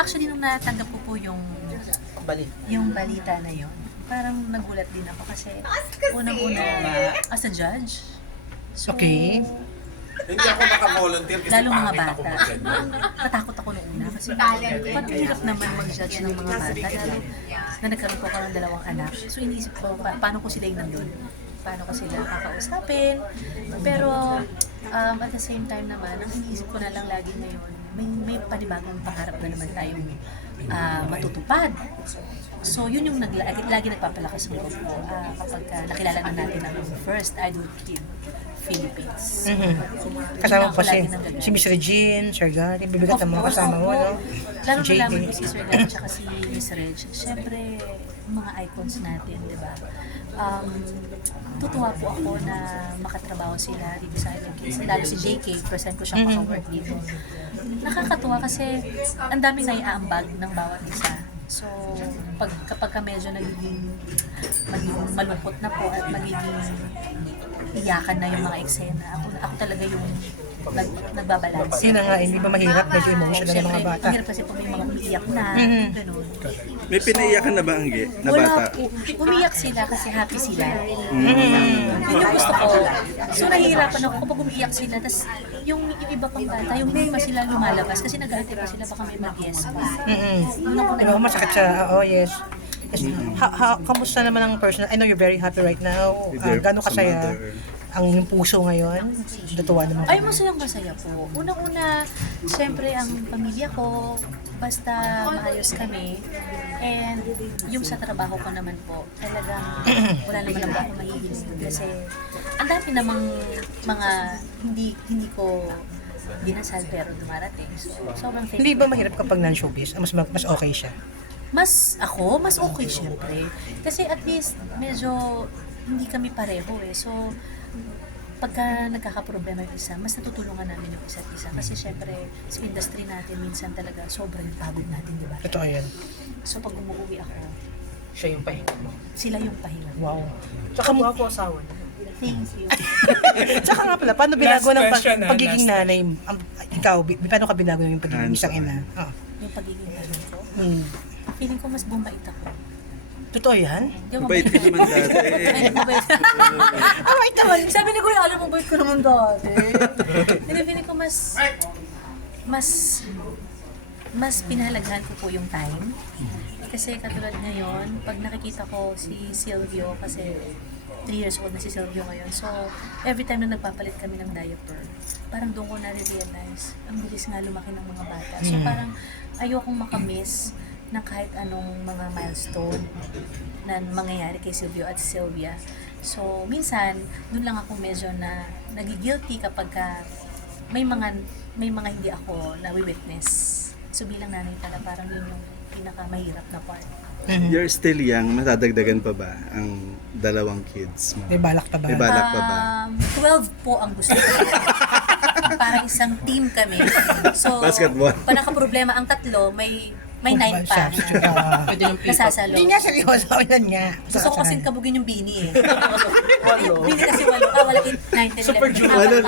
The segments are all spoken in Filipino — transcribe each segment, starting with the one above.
Actually, nung natanggap ko po yung balita na yun, parang nagulat din ako kasi unang-una as a judge. So, Okay. Hindi ako naka-volunteer kasi Lalo mga pangit ako bata. mag-ganyan. Natakot ako nung una kasi parang hirap naman mag-judge ng mga bata. Lalo na nagkaroon ko ng 2 anak. So iniisip ko, paano ko sila yung nandun? Paano ko sila kakausapin? Pero at the same time naman, ang iniisip ko na lang lagi ngayon, may panibagong pangarap na naman tayong matutupad. So yun yung lagi nagpapalakas ng loob ko kapag nakilala na natin ang first idol kid Philippines. Kasama Yun pa ako lagi si Miss Regine, Sir Gary, bibigat ang mga kasama mo, no? Lalo Si na JD. ko si Sir Gary at si Miss Reg. Siyempre, mga icons natin, di ba? Tutuwa po ako na makatrabaho sila dito sa ating kids. Lalo si JK, present ko siyang maka-work dito. Nakakatuwa kasi ang daming naiaambag ng bawat isa. So, kapag medyo magiging malungkot na po at magiging iyakan na yung mga eksena, ako talaga yung nagbabalance. Yun na nga, hindi ba mahirap? Medyo emotional ng mga bata. Mahirap kasi po may mga umiiyak na, gano'n. May pinaiyakan na ba ang na Wala bata? po. Umiyak sila kasi happy sila. Yun yung gusto ko. So nahihirapan ako kapag umiiyak sila. Tapos yung iba pang bata, yung hindi pa sila lumalabas kasi nag-aantay pa sila baka may mag-yes pa. Yun ako Diba, masakit siya. Oo, yes. Yes. Kamusta naman ang personal? I know you're very happy right now. Gano'ng Sa kasaya mother. ang puso ngayon? Natuwa naman. Ay, masaya po. Unang-una, siyempre ang pamilya ko, basta maayos kami. And yung sa trabaho ko naman po, talagang wala naman ako mahihiling. Kasi ang dami namang mga hindi ko dinasal pero dumarating. So, sobrang thankful. Hindi ba mahirap kapag non-showbiz? Mas okay siya. Mas okay syempre. Kasi at least medyo hindi kami pareho eh. So, pagka nagkakaproblema yung isa, mas natutulungan namin yung isa't isa. Kasi syempre, sa industry natin, minsan talaga sobrang pagod natin, di ba? Totoo yan. So, pag umuwi ako, Siya yung pahinga mo. sila yung pahinga. Wow. Tsaka mukha po asawa niya. Thank you. Tsaka nga pala, paano binago ng question, pagiging last nanay? Ikaw, paano ka binago ng pagiging isang ina? Yung pagiging nanay ko, Hmm. feeling ko mas bumait ako. Totoo yan? Di ba, Mabait ka naman dati. Ay, mabait. Mabait naman. Sabi ni Kuya, alam mo, mabait ko naman dati. Hindi, feeling ko mas pinahalagahan ko po yung time. Kasi katulad ngayon, pag nakikita ko si Silvio, kasi 3 years old na si Silvio ngayon. So, every time na nagpapalit kami ng diaper, parang doon ko na-realize, ang bilis nga lumaki ng mga bata. So, parang ayokong makamiss ng kahit anong mga milestone na mangyayari kay Silvio at Sylvia. So, minsan, doon lang ako medyo na nagigilty kapag may mga hindi ako na-witness. So, bilang nanay pala, parang yun yung pinakamahirap na part. You're still young, matadagdagan pa ba ang 2 kids mo? May balak pa ba? May balak pa ba? 12 po ang gusto ko. Parang isang team kami. So, Basketball. pag nakaproblema ang 3, may 9 pa. Pwede ng pick up. Nasasalo. Hindi nga seryoso. Yan nga. Gusto ko kasing kabugin yung Bini eh. Yung Bini kasi wala 8, 9, 10, 11. Super Junior.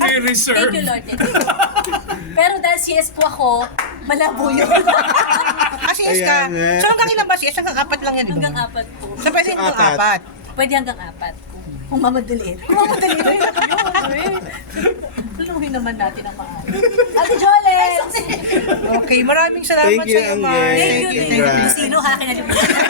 May reserve. Thank you, Lord. Thank you. Pero dahil CS po ako, malabo yun. Kasi yes ka. Ayan nga. So hanggang ilan ba? Yes, hanggang 4 lang yan, di ba? Hanggang 4 po. So pwede hanggang Apat. 4. Pwede hanggang 4. Kung mamadali. Kung mamadali na yun. Tuluhin naman natin ang maayos. Ate Jolet! Okay, maraming salamat Thank you, sa iyo, Angge. Mars. Thank you. Congrats. Sino ha? Kinalimutan.